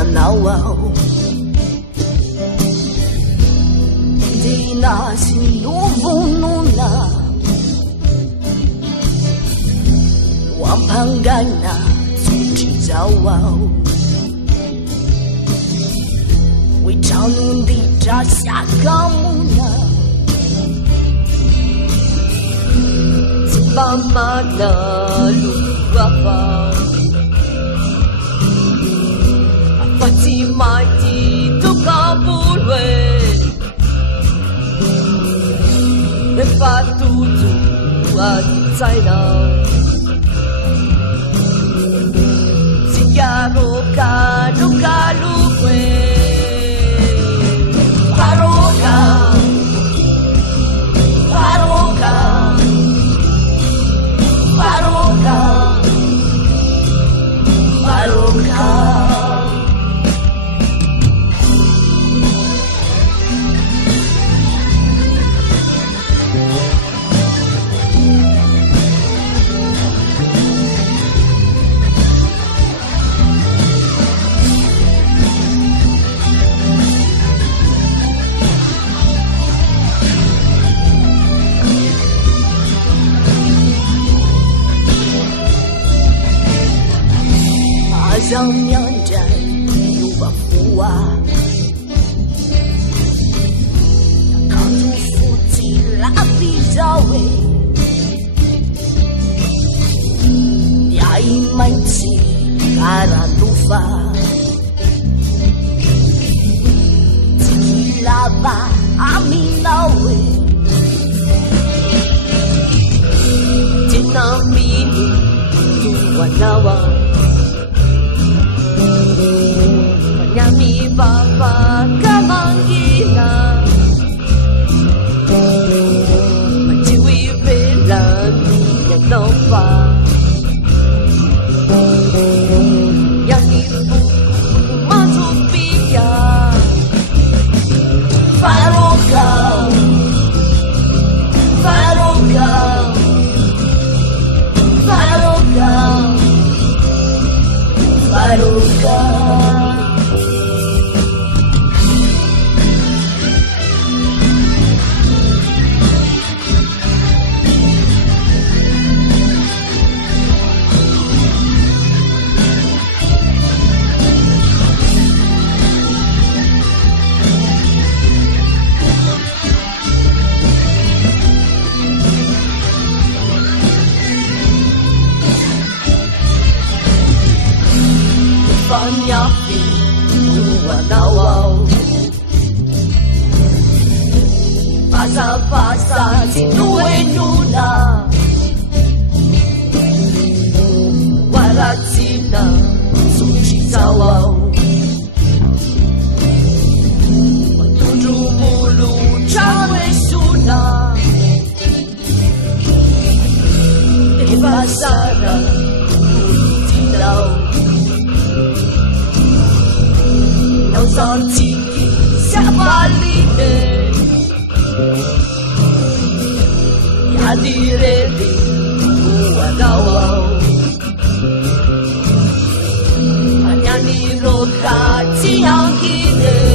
wanawao di na sinubununa wampangana tujizawao wichanundi jasakamuna Pamana lugapao Pati mati tukabulwe Nefatutu atitsainao Sigaro kalukalukwe Paroka Paroka Paroka, Paroka.像面针有把苦啊，看住夫妻拉比较喂，呀一满气卡拉鲁法，自己拉巴阿米那喂，见那米米就完那哇。Nyami papa kamangina Maciwi belan yang nompa Yang ibu masuk pia Faroka Faroka Faroka Faroka Panyapi wanawao Pasa-pasa sinuenuna Waratsina suchizawao Matuju mulu chawesuna Evasara Tinao Santi Sabalide Yadiredi Uadawao Anyani Roka Tiangide